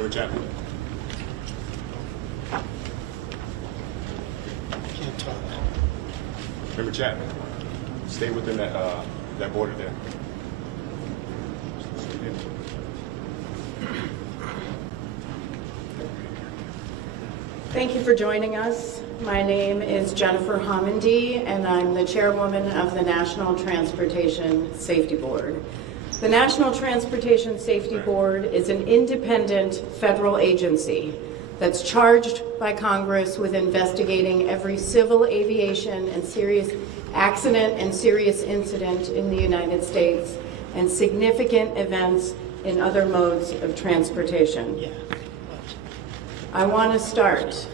Member Chapman. Can't talk. Member Chapman. Stay within that border there. Thank you for joining us. My name is Jennifer Homendy, and I'm the chairwoman of the National Transportation Safety Board. The National Transportation Safety Board is an independent federal agency that's charged by Congress with investigating every civil aviation and serious accident and serious incident in the United States and significant events in other modes of transportation. I want to start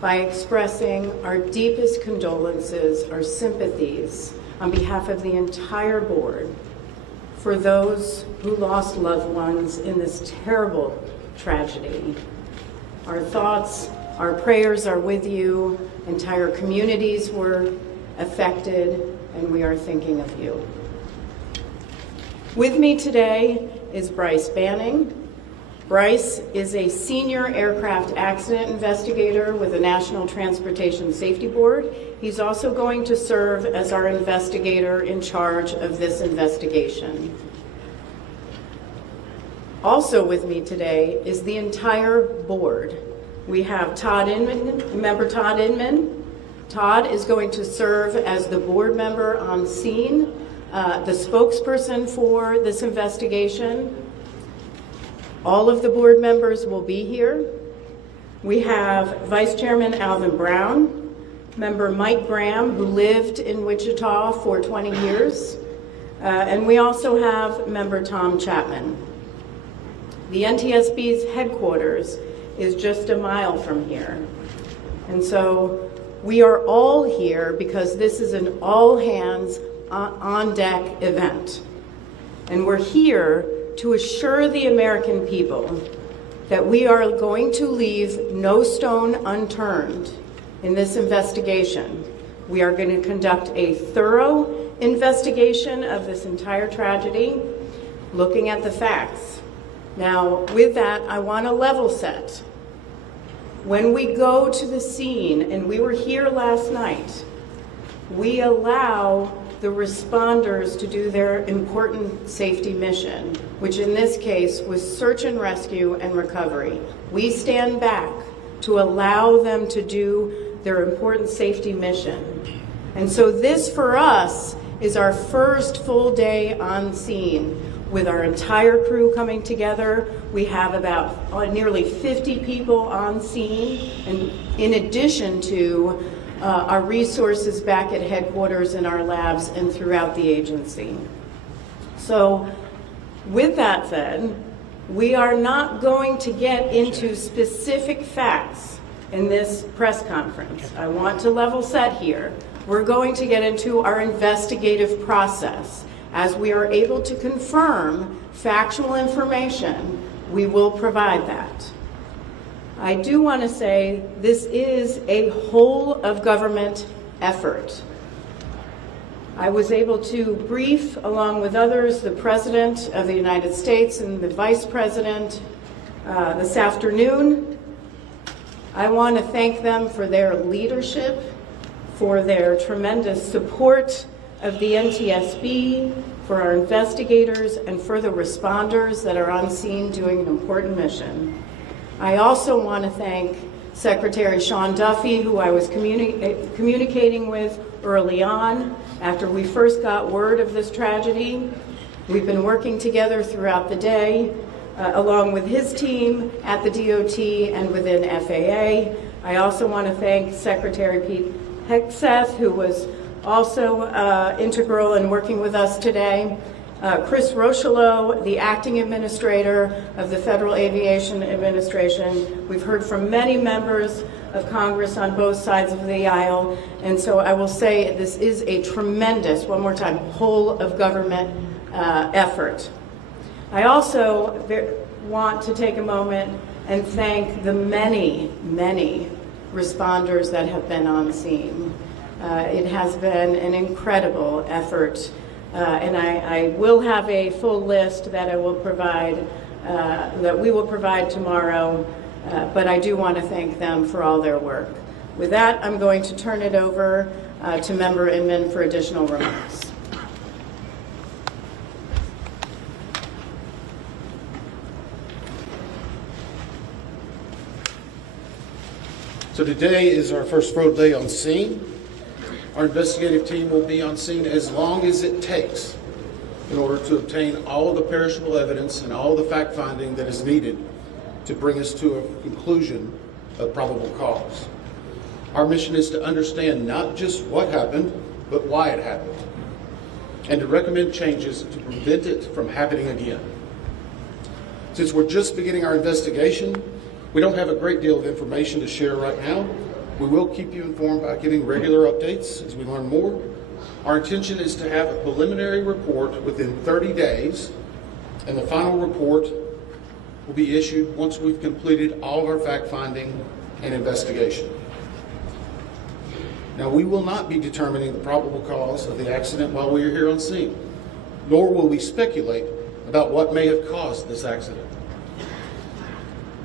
by expressing our deepest condolences, our sympathies on behalf of the entire board for those who lost loved ones in this terrible tragedy. Our thoughts, our prayers are with you. Entire communities were affected, and we are thinking of you. With me today is Bryce Banning. Bryce is a senior aircraft accident investigator with the National Transportation Safety Board. He's also going to serve as our investigator in charge of this investigation. Also with me today is the entire board. We have Todd Inman, Member Todd Inman. Todd is going to serve as the board member on scene, the spokesperson for this investigation. All of the board members will be here. We have Vice Chairman Alvin Brown, Member Mike Graham, who lived in Wichita for 20 years, and we also have Member Tom Chapman. The NTSB's headquarters is just a mile from here, and so we are all here because this is an all-hands on-deck event, and we're here to assure the American people that we are going to leave no stone unturned in this investigation. We are going to conduct a thorough investigation of this entire tragedy, looking at the facts. Now, with that, I want to level set. When we go to the scene, and we were here last night, we allow the responders to do their important safety mission, which in this case was search and rescue and recovery. We stand back to allow them to do their important safety mission. And so this for us is our first full day on scene with our entire crew coming together. We have about nearly 50 people on scene, and in addition to our resources back at headquarters in our labs and throughout the agency. So with that said, we are not going to get into specific facts in this press conference. I want to level set here. We're going to get into our investigative process. As we are able to confirm factual information, we will provide that. I do want to say this is a whole of government effort. I was able to brief, along with others, the President of the United States and the Vice President this afternoon. I want to thank them for their leadership, for their tremendous support of the NTSB, for our investigators, and for the responders that are on scene doing an important mission. I also want to thank Secretary Sean Duffy, who I was communicating with early on after we first got word of this tragedy. We've been working together throughout the day, along with his team at the DOT and within FAA. I also want to thank Secretary Pete Hegseth, who was also integral in working with us today. Chris Rocheleau, the acting administrator of the Federal Aviation Administration. We've heard from many members of Congress on both sides of the aisle, and so I will say this is a tremendous, one more time, whole of government effort. I also want to take a moment and thank the many, many responders that have been on scene. It has been an incredible effort. And I will have a full list that I will provide that we will provide tomorrow, but I do want to thank them for all their work. With that, I'm going to turn it over to Member Inman for additional remarks. So today is our first full day on scene. Our investigative team will be on scene as long as it takes in order to obtain all of the perishable evidence and all the fact-finding that is needed to bring us to a conclusion of probable cause. Our mission is to understand not just what happened, but why it happened, and to recommend changes to prevent it from happening again. Since we're just beginning our investigation, we don't have a great deal of information to share right now. We will keep you informed by giving regular updates as we learn more. Our intention is to have a preliminary report within 30 days, and the final report will be issued once we've completed all of our fact-finding and investigation. Now, we will not be determining the probable cause of the accident while we are here on scene, nor will we speculate about what may have caused this accident.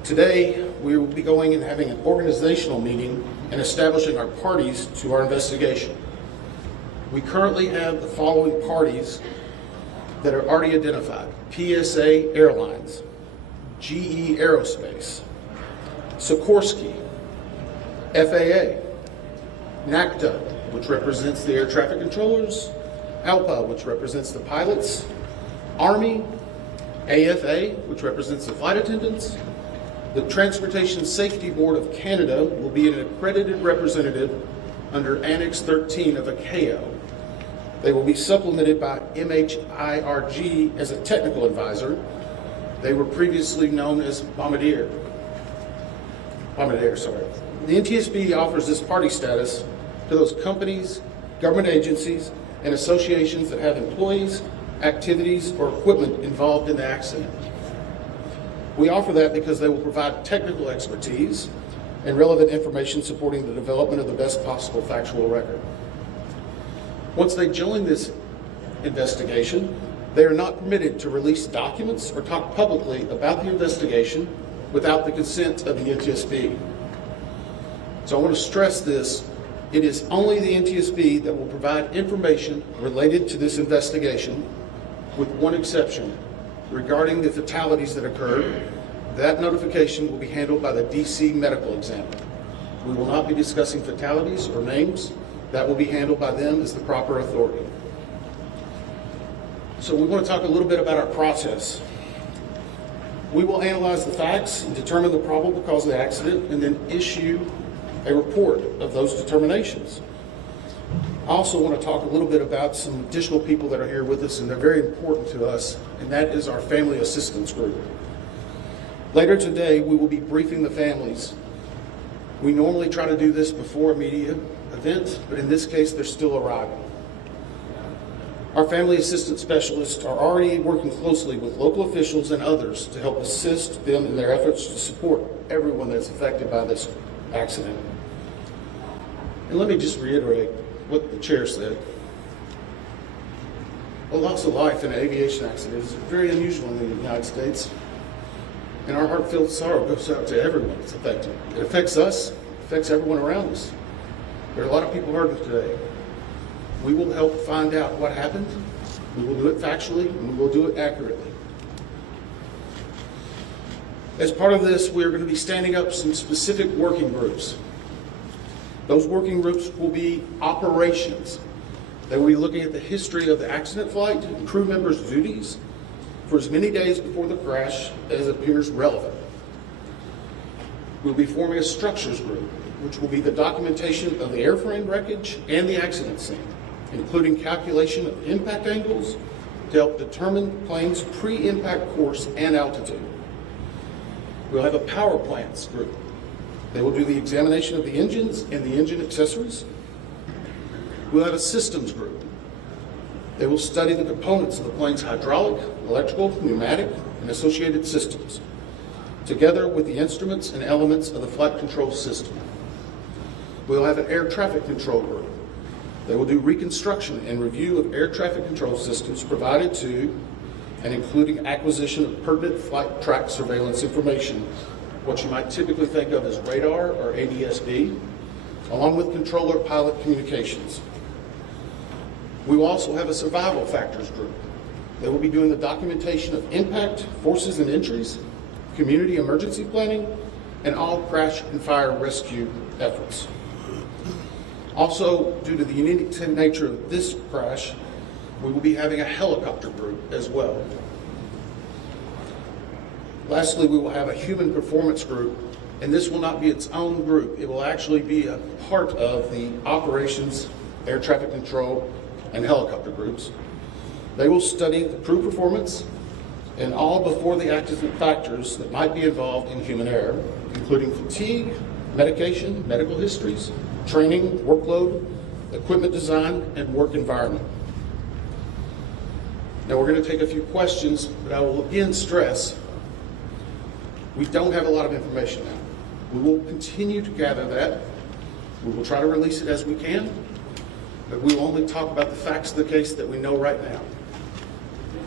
Today, we will be going and having an organizational meeting and establishing our parties to our investigation. We currently have the following parties that are already identified: PSA Airlines, GE Aerospace, Sikorsky, FAA, NACTA, which represents the air traffic controllers, ALPA, which represents the pilots, Army, AFA, which represents the flight attendants. The Transportation Safety Board of Canada will be an accredited representative under Annex 13 of ICAO. They will be supplemented by MHIRG as a technical advisor. They were previously known as Bombardier. The NTSB offers this party status to those companies, government agencies, and associations that have employees, activities, or equipment involved in the accident. We offer that because they will provide technical expertise and relevant information supporting the development of the best possible factual record. Once they join this investigation, they are not permitted to release documents or talk publicly about the investigation without the consent of the NTSB. So I want to stress this: it is only the NTSB that will provide information related to this investigation, with one exception. Regarding the fatalities that occurred, that notification will be handled by the DC medical examiner. We will not be discussing fatalities or names. That will be handled by them as the proper authority. So we want to talk a little bit about our process. We will analyze the facts and determine the probable cause of the accident, and then issue a report of those determinations. I also want to talk a little bit about some additional people that are here with us, and they're very important to us, and that is our family assistance group. Later today, we will be briefing the families. We normally try to do this before a media event, but in this case, they're still arriving. Our family assistance specialists are already working closely with local officials and others to help assist them in their efforts to support everyone that's affected by this accident. And let me just reiterate what the chair said. A loss of life in an aviation accident is very unusual in the United States, and our heartfelt sorrow goes out to everyone that's affected. It affects us, it affects everyone around us. There are a lot of people hurting today. We will help find out what happened. We will do it factually, and we will do it accurately. As part of this, we are going to be standing up some specific working groups. Those working groups will be operations. They will be looking at the history of the accident flight and crew members' duties for as many days before the crash as appears relevant. We'll be forming a structures group, which will be the documentation of the airframe wreckage and the accident scene, including calculation of impact angles to help determine the plane's pre-impact course and altitude. We'll have a power plants group. They will do the examination of the engines and the engine accessories. We'll have a systems group. They will study the components of the plane's hydraulic, electrical, pneumatic, and associated systems, together with the instruments and elements of the flight control system. We'll have an air traffic control group. They will do reconstruction and review of air traffic control systems provided to and including acquisition of pertinent flight track surveillance information, what you might typically think of as radar or NTSB, along with controller pilot communications. We will also have a survival factors group. They will be doing the documentation of impact, forces and entries, community emergency planning, and all crash and fire rescue efforts. Also, due to the unique nature of this crash, we will be having a helicopter group as well. Lastly, we will have a human performance group, and this will not be its own group. It will actually be a part of the operations, air traffic control, and helicopter groups. They will study the crew performance and all before the accident factors that might be involved in human error, including fatigue, medication, medical histories, training, workload, equipment design, and work environment. Now we're going to take a few questions, but I will again stress, we don't have a lot of information now. We will continue to gather that. We will try to release it as we can, but we will only talk about the facts of the case that we know right now.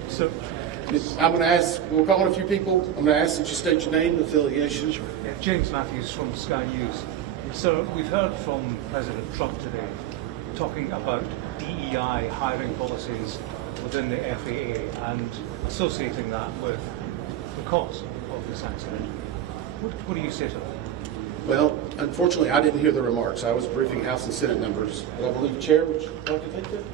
So, I'm going to ask, we'll call on a few people. I'm going to ask that you state your name, affiliation. James Matthews from Sky News. So we've heard from President Trump today talking about DEI hiring policies within the FAA and associating that with the cause of this accident. What do you say to that? Well, unfortunately, I didn't hear the remarks. I was briefing House and Senate members. But I believe, Chair, would you like to take that?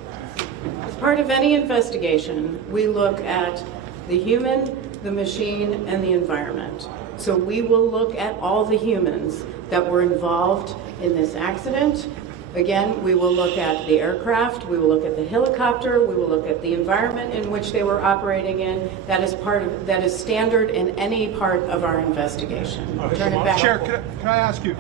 As part of any investigation, we look at the human, the machine, and the environment. So we will look at all the humans that were involved in this accident. Again, we will look at the aircraft, we will look at the helicopter, we will look at the environment in which they were operating in. That is standard in any part of our investigation. Turn it back. Chair, can I ask you,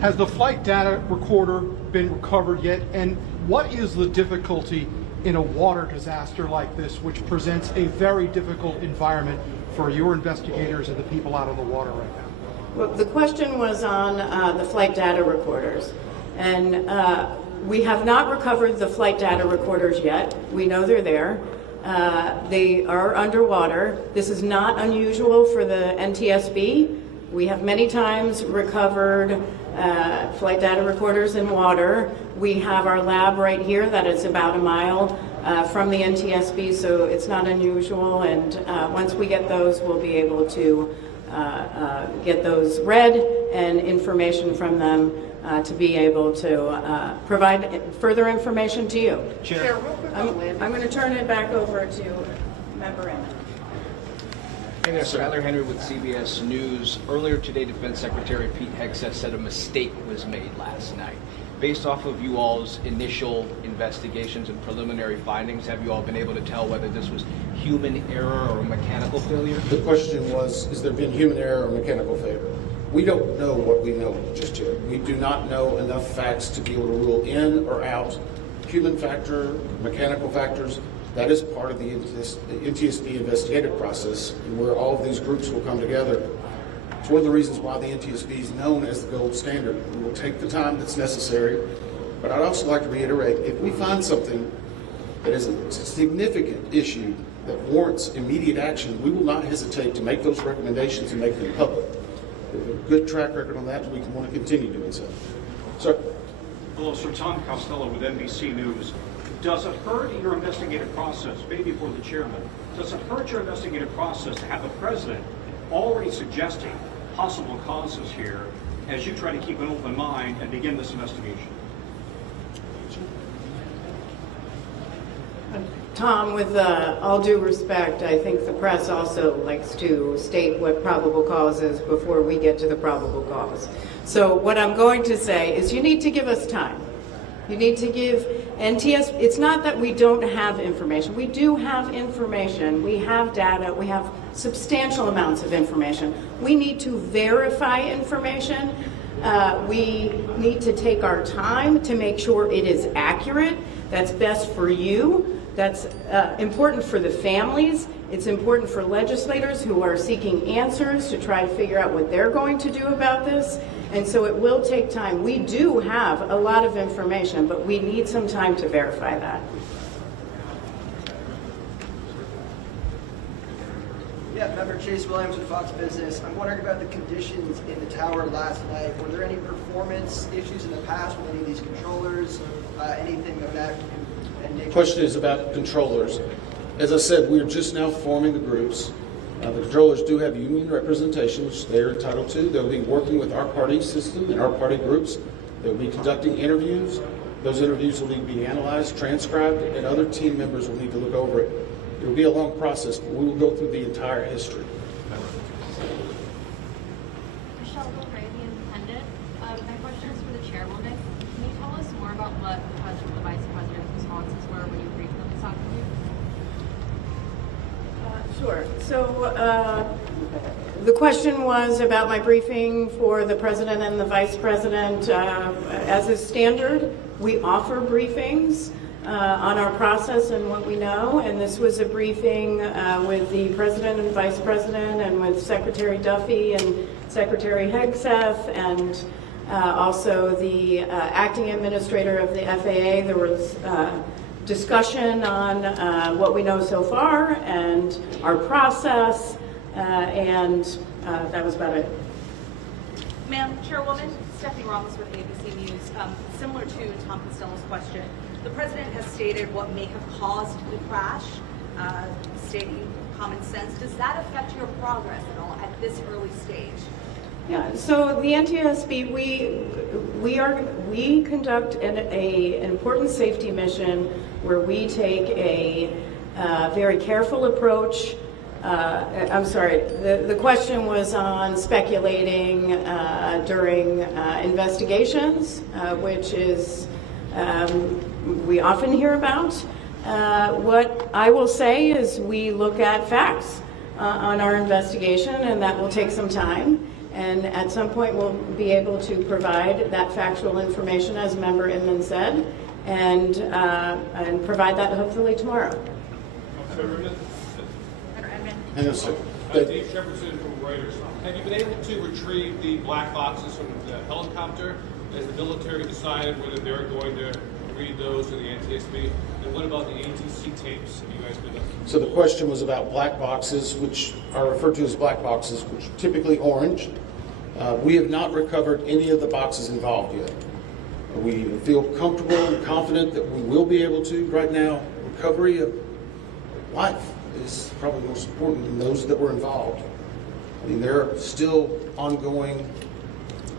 has the flight data recorder been recovered yet? And what is the difficulty in a water disaster like this, which presents a very difficult environment for your investigators and the people out on the water right now? Well, the question was on the flight data recorders. And we have not recovered the flight data recorders yet. We know they're there. They are underwater. This is not unusual for the NTSB. We have many times recovered flight data recorders in water. We have our lab right here that is about a mile from the NTSB, so it's not unusual. And once we get those, we'll be able to get those read and information from them to be able to provide further information to you. Chair, I'm going to turn it back over to Member Emmett. Hey there, Skyler Henry with CBS News. Earlier today, Defense Secretary Pete Hegseth said a mistake was made last night. Based off of you all's initial investigations and preliminary findings, have you all been able to tell whether this was human error or mechanical failure? The question was, has there been human error or mechanical failure? We don't know what we know just yet. We do not know enough facts to be able to rule in or out human factor, mechanical factors. That is part of the NTSB investigative process, and where all of these groups will come together. It's one of the reasons why the NTSB is known as the gold standard. We will take the time that's necessary, but I'd also like to reiterate, if we find something that is a significant issue that warrants immediate action, we will not hesitate to make those recommendations and make them public. We have a good track record on that, and we want to continue doing so. Sir. Hello, Sir. Tom Costello with NBC News. Does it hurt your investigative process, maybe for the chairman, does it hurt your investigative process to have the president already suggesting possible causes here as you try to keep an open mind and begin this investigation? Tom, with all due respect, I think the press also likes to state what probable cause is before we get to the probable cause. So what I'm going to say is you need to give us time. You need to give NTSB, it's not that we don't have information. We do have information. We have data. We have substantial amounts of information. We need to verify information. We need to take our time to make sure it is accurate. That's best for you. That's important for the families. It's important for legislators who are seeking answers to try to figure out what they're going to do about this. And so it will take time. We do have a lot of information, but we need some time to verify that. Chase Williams with Fox Business. I'm wondering about the conditions in the tower last night. Were there any performance issues in the past with any of these controllers? Anything of that nature? Question is about controllers. As I said, we are just now forming the groups. The controllers do have union representation, which they are entitled to. They'll be working with our party system and our party groups. They'll be conducting interviews. Those interviews will need to be analyzed, transcribed, and other team members will need to look over it. It will be a long process, but we will go through the entire history. Michelle Gilray, The Independent. My question is for the chairwoman. Can you tell us more about what the president and the vice president's responses were when you briefed them this afternoon? Sure. So the question was about my briefing for the president and the vice president. As is standard, we offer briefings on our process and what we know, and this was a briefing with the president and vice president and with Secretary Duffy and Secretary Hegseth and also the acting administrator of the FAA. There was discussion on what we know so far and our process, and that was about it. Ma'am, Chairwoman, Stephanie Ramos with ABC News. Similar to Tom Costello's question, the President has stated what may have caused the crash, stating common sense. Does that affect your progress at all at this early stage? Yeah, so the NTSB, we conduct an important safety mission where we take a very careful approach. I'm sorry, the question was on speculating during investigations, which is we often hear about. What I will say is we look at facts on our investigation, and that will take some time. And at some point, we'll be able to provide that factual information, as Member Inman said, and provide that hopefully tomorrow. Hang on a second. Dave Shepardson from Reuters. Have you been able to retrieve the black boxes from the helicopter? Has the military decided whether they're going to read those to the NTSB? And what about the ATC tapes? Have you guys been up? So the question was about black boxes, which are referred to as black boxes, which are typically orange. We have not recovered any of the boxes involved yet. We feel comfortable and confident that we will be able to. Right now, recovery of life is probably most important than those that were involved. I mean, there are still ongoing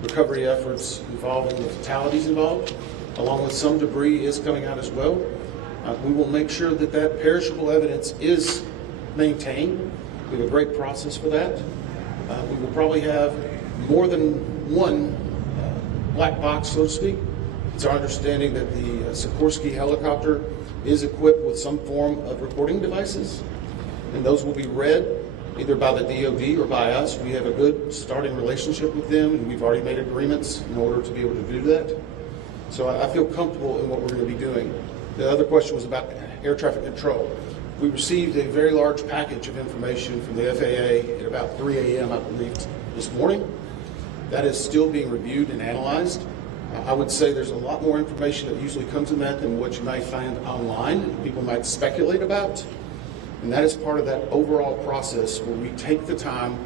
recovery efforts involving the fatalities involved, along with some debris is coming out as well. We will make sure that that perishable evidence is maintained. We have a great process for that. We will probably have more than one black box, so to speak. It's our understanding that the Sikorsky helicopter is equipped with some form of recording devices, and those will be read either by the DoD or by us. We have a good starting relationship with them, and we've already made agreements in order to be able to do that. So I feel comfortable in what we're going to be doing. The other question was about air traffic control. We received a very large package of information from the FAA at about 3 a.m., I believe, this morning. That is still being reviewed and analyzed. I would say there's a lot more information that usually comes in that than what you might find online, people might speculate about. And that is part of that overall process where we take the time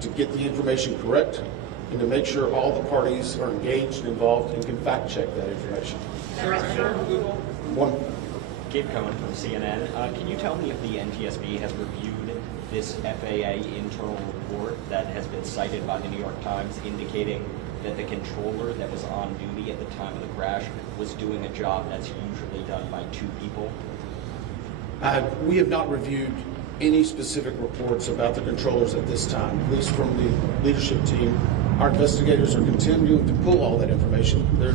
to get the information correct and to make sure all the parties are engaged and involved and can fact check that information. One. Gabe Cohen from CNN. Can you tell me if the NTSB has reviewed this FAA internal report that has been cited by the New York Times indicating that the controller that was on duty at the time of the crash was doing a job that's usually done by two people? We have not reviewed any specific reports about the controllers at this time, at least from the leadership team. Our investigators are continuing to pull all that information. Their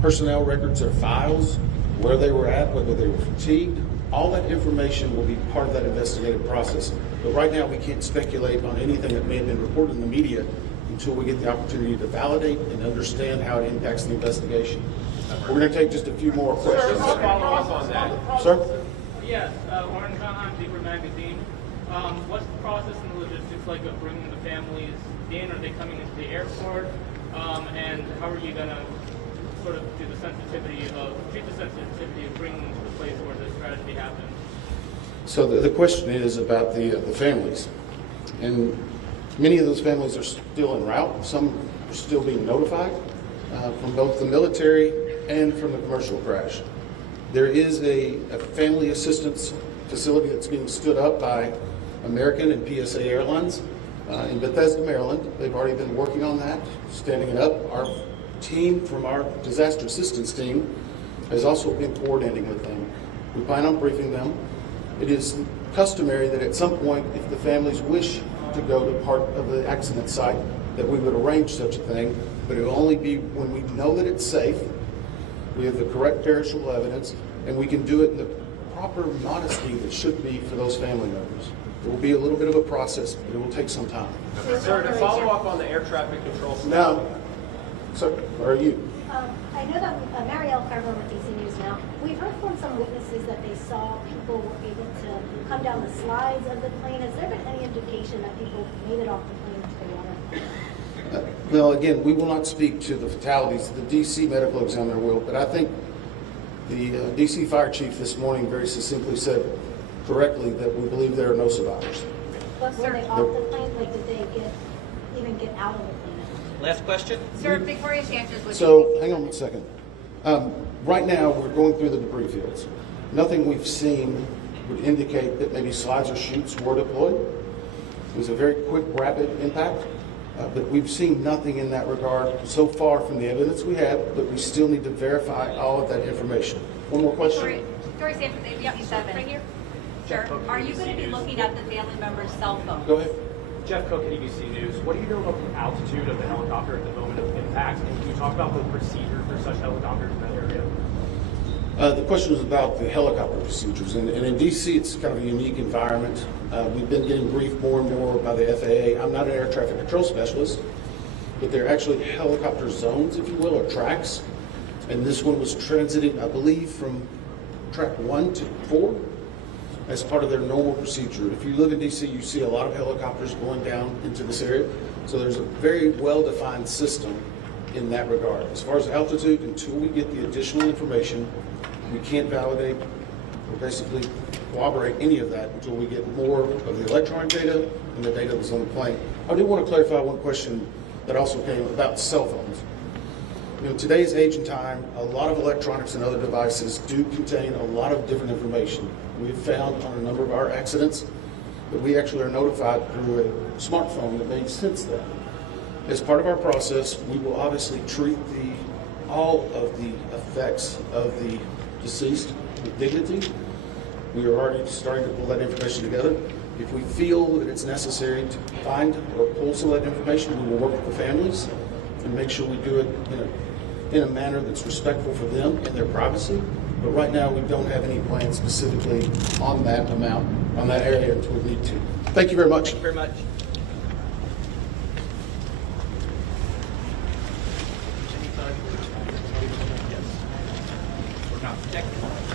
personnel records, their files, where they were at, whether they were fatigued. All that information will be part of that investigative process. But right now we can't speculate on anything that may have been reported in the media until we get the opportunity to validate and understand how it impacts the investigation. We're going to take just a few more questions. Follow up on that. Sir? Yes, Warren Conheim, Deeper Magazine. What's the process and the logistics like of bringing the families in? Are they coming into the airport? And how are you going to sort of treat the sensitivity of bringing them to the place where this tragedy happened? So the question is about the families. And many of those families are still en route. Some are still being notified from both the military and from the commercial crash. There is a family assistance facility that's being stood up by American and PSA Airlines in Bethesda, Maryland. They've already been working on that, standing it up. Our team from our disaster assistance team has also been coordinating with them. We plan on briefing them. It is customary that at some point, if the families wish to go to part of the accident site, that we would arrange such a thing, but it will only be when we know that it's safe, we have the correct perishable evidence, and we can do it in the proper modesty that should be for those family members. It will be a little bit of a process, but it will take some time. Sir, to follow up on the air traffic control system. Now, sir, where are you? I know that Marielle Carver with DC News Now. We've heard from some witnesses that they saw people were able to come down the slides of the plane. Has there been any indication that people made it off the plane to the water? Well, again, we will not speak to the fatalities. The DC medical examiner will, but I think the DC fire chief this morning very succinctly said correctly that we believe there are no survivors. But were they off the plane? Like, did they even get out of the plane? Last question. Sir, Victoria Sanchez with So, hang on one second. Right now, we're going through the debris fields. Nothing we've seen would indicate that maybe slides or chutes were deployed. It was a very quick, rapid impact, but we've seen nothing in that regard so far from the evidence we have, but we still need to verify all of that information. One more question? Victoria Sanchez, ABC7. Right here. Sir, are you going to be looking at the family member's cell phone? Go ahead. Jeff Cook at ABC News. What do you know about the altitude of the helicopter at the moment of impact? And can you talk about the procedure for such helicopters in that area? The question was about the helicopter procedures. And in DC, it's kind of a unique environment. We've been getting briefed more and more by the FAA. I'm not an air traffic control specialist, but they're actually helicopter zones, if you will, or tracks. And this one was transiting, I believe, from track 1 to 4. As part of their normal procedure. If you live in DC, you see a lot of helicopters going down into this area. So there's a very well-defined system in that regard. As far as altitude, until we get the additional information, we can't validate or basically corroborate any of that until we get more of the electronic data and the data that's on the plane. I do want to clarify one question that also came about cell phones. You know, today's age and time, a lot of electronics and other devices do contain a lot of different information. We've found on a number of our accidents that we actually are notified through a smartphone that may sense that. As part of our process, we will obviously treat all of the effects of the deceased with dignity. We are already starting to pull that information together. If we feel that it's necessary to find or pull some of that information, we will work with the families and make sure we do it in a manner that's respectful for them and their privacy. But right now, we don't have any plans specifically on that amount, on that area until we need to. Thank you very much. Thank you very much. Yes. We're not protected.